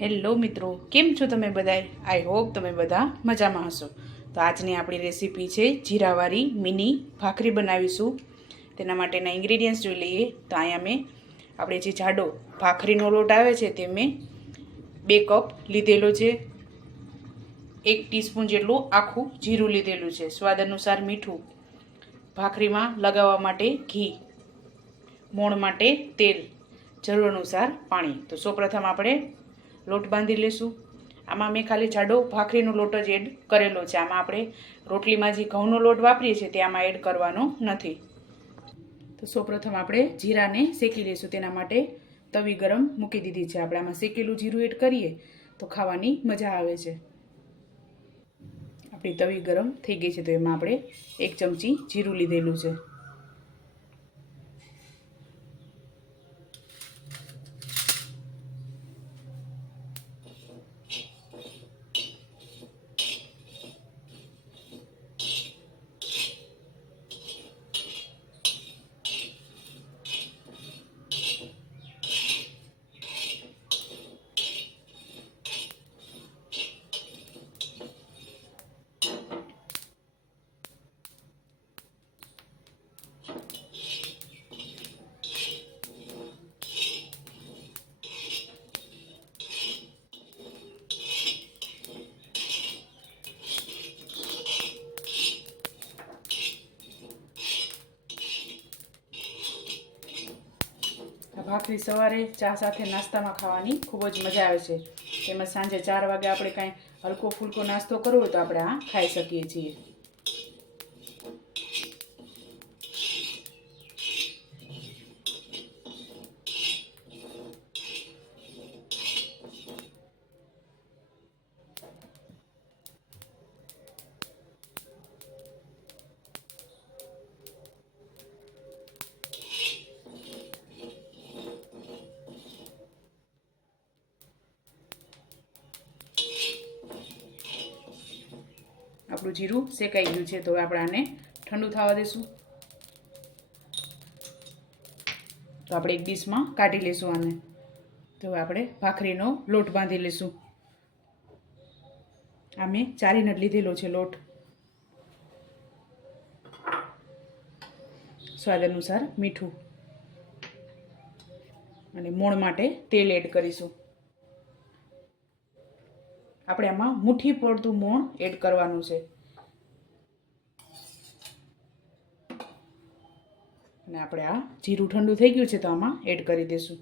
Hello મિત્રો, કેમ છો તમે બધાએ આઈ હોપ તમે બધા મજામાં હશો. તો આજની આપણી રેસીપી છે જીરાવાળી મિની ભાખરી બનાવીશું. તેના માટેના ઇન્ગ્રીડિયન્ટ્સ જોઈ લઈએ. તો અહીંયા મેં આપણે જે જાડો ભાખરીનો લોટ આવે છે તે મેં બે કપ લીધેલો છે. એક ટીસ્પૂન જેટલું આખું જીરું લીધેલું છે. સ્વાદ અનુસાર મીઠું ભાખરીમાં લગાવવા માટે ઘી, મોણ માટે તેલ, જરૂર અનુસાર પાણી. તો સૌપ્રથમ આપણે લોટ બાંધી લેશું. આમાં મેં ખાલી જાડો ભાખરીનો લોટ જ એડ કરેલો છે. આમાં આપણે રોટલીમાં જે ઘઉંનો લોટ વાપરીએ છીએ તે આમાં એડ કરવાનો નથી. તો સૌપ્રથમ આપણે જીરાને શેકી લઈશું તેના માટે તવી ગરમ મૂકી દીધી છે. આપણે આમાં શેકેલું જીરું એડ કરીએ તો ખાવાની મજા આવે છે. આપણી તવી ગરમ થઈ ગઈ છે. તો એમાં આપણે એક ચમચી જીરું લીધેલું છે. ભાખરી સવારે ચા સાથે નાસ્તામાં ખાવાની ખૂબ જ મજા આવે છે. તેમજ સાંજે ચાર વાગે આપણે કાંઈ હલકો ફૂલકો નાસ્તો કરવો હોય તો આપણે આ ખાઈ શકીએ છીએ. આપણું જીરું શેકાઈ ગયું છે. તો હવે આપણે આને ઠંડુ થવા દેશું. તો આપણે એક ડીશમાં કાઢી લેશું આને. તો આપણે ભાખરીનો લોટ બાંધી લેશું. આ મેં ચારીને લીધેલો છે લોટ. સ્વાદ અનુસાર મીઠું. અને મોણ માટે તેલ એડ કરીશું. આપણે આમાં મુઠ્ઠી પડતું મોણ એડ કરવાનું છે. અને આપણે આ જીરું ઠંડુ થઈ ગયું છે તો આમાં એડ કરી દઈશું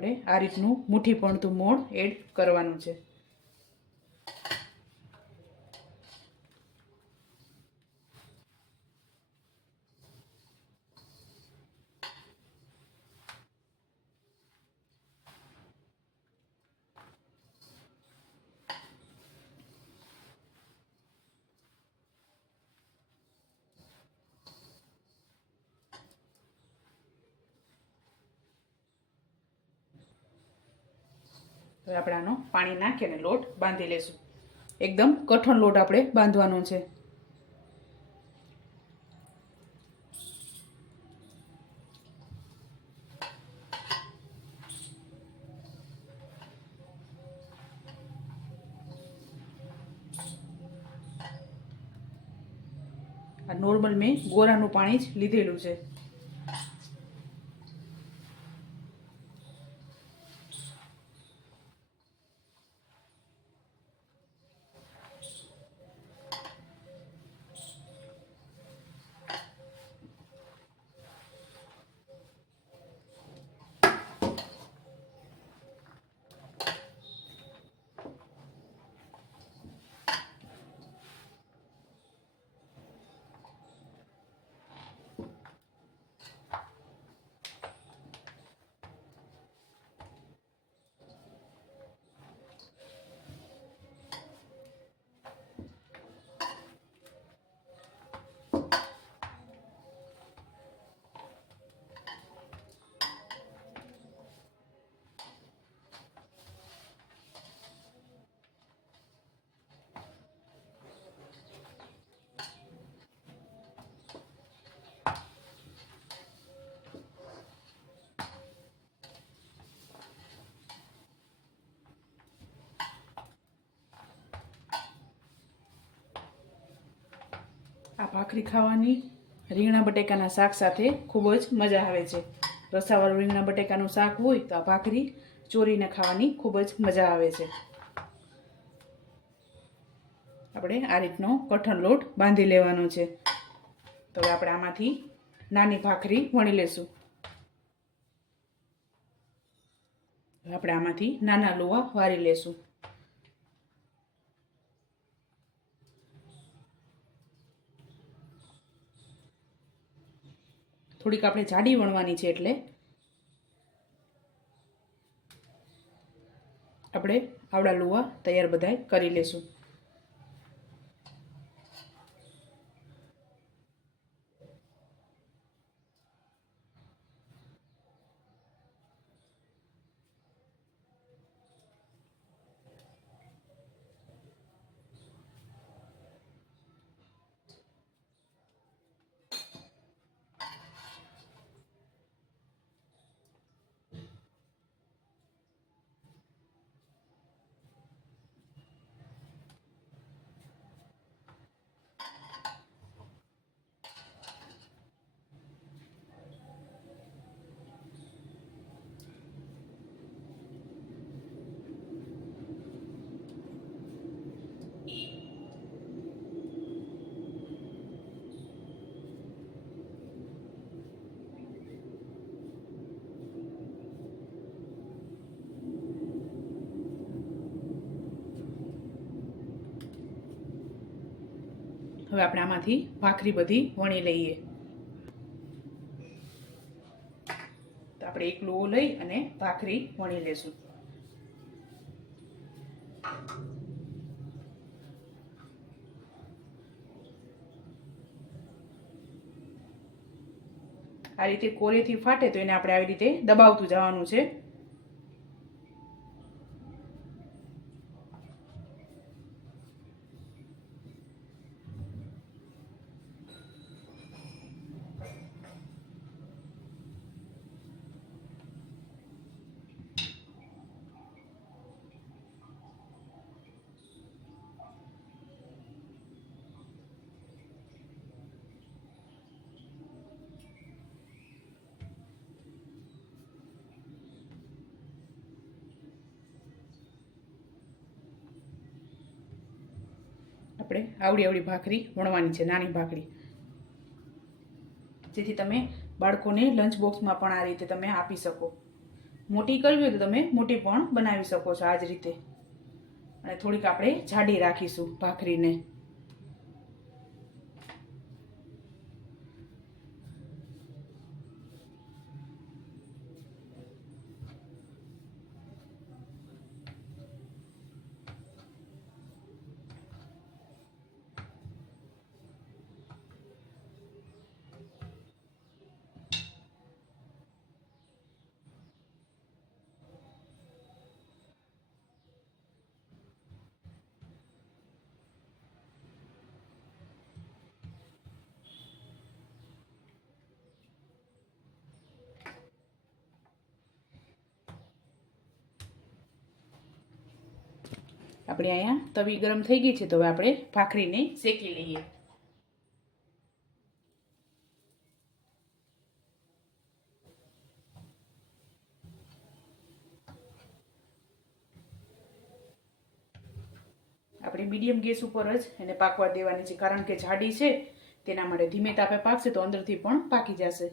આપણે આ રીતનું મુઠ્ઠી પડતું મોણ એડ કરવાનું છે. હવે આપણે આનો પાણી નાખી અને લોટ બાંધી લેશું. એકદમ કઠણ લોટ આપણે બાંધવાનો છે. આ નોર્મલ મેં ગોરાનું પાણી જ લીધેલું છે. આ ભાખરી ખાવાની રીંગણા બટેકાના શાક સાથે ખૂબ જ મજા આવે છે. રસાવાળું રીંગણા બટેકાનું શાક હોય તો આ ભાખરી ચોરીને ખાવાની ખૂબ જ મજા આવે છે. આપણે આ રીતનો કઠણ લોટ બાંધી લેવાનો છે. તો આપણે આમાંથી નાની ભાખરી વણી લેશું. આપણે આમાંથી નાના લોવા વારી લેશું. થોડીક આપણે જાડી વણવાની છે એટલે આપણે આવડા લુવા તૈયાર બધાય કરી લેશું. હવે આપણે આમાંથી ભાખરી બધી વણી લઈએ. તો આપણે એક લોહો લઈ અને ભાખરી વણી લેશું. આ રીતે કોરેથી ફાટે તો એને આપણે આવી રીતે દબાવતું જવાનું છે. આપણે આવડી આવડી ભાખરી વણવાની છે, નાની ભાખરી. જેથી તમે બાળકોને લંચ બોક્સમાં પણ આ રીતે તમે આપી શકો. મોટી કરવી હોય તો તમે મોટી પણ બનાવી શકો છો આ જ રીતે. અને થોડીક આપણે જાડી રાખીશું ભાખરીને. આપણે અહીંયા તવી ગરમ થઈ ગઈ છે, તો હવે આપણે ભાખરીને શેકી લઈએ. આપણે મીડિયમ ગેસ ઉપર જ એને પાકવા દેવાની છે, કારણ કે જાડી છે, તેના માટે ધીમે તાપે પાકશે તો અંદરથી પણ પાકી જશે.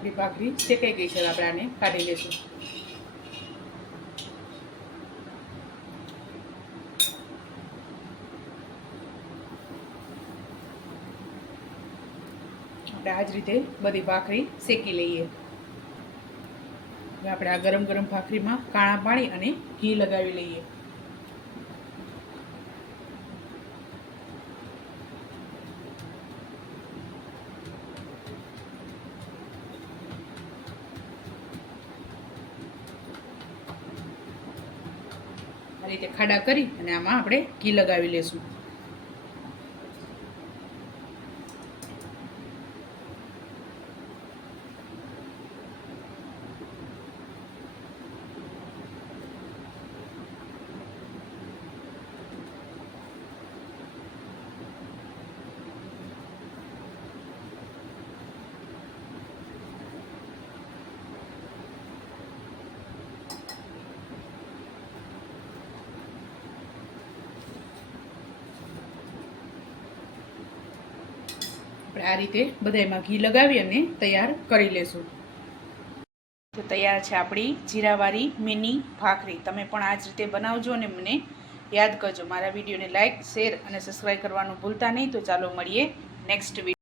આપણી ભાખરી શેકાઈ ગઈ છે? આપણે આને કાઢી લઈશું આપણે આ જ રીતે બધી ભાખરી શેકી લઈએ. હવે આપણે આ ગરમ ગરમ ભાખરીમાં કાણા પાણી અને ઘી લગાવી લઈએ આ રીતે ખાડા કરી અને આમાં આપણે ઘી લગાવી લેશું. આપણે આ રીતે બધામાં ઘી લગાવી અને તૈયાર કરી લેશું. તો તૈયાર છે આપણી જીરાવાળી મિની ભાખરી. તમે પણ આ જ રીતે બનાવજો અને મને યાદ કરજો. મારા વિડીયોને લાઇક શેર અને સબસ્ક્રાઈબ કરવાનું ભૂલતા નહીં. તો ચાલો મળીએ નેક્સ્ટ વીડિયો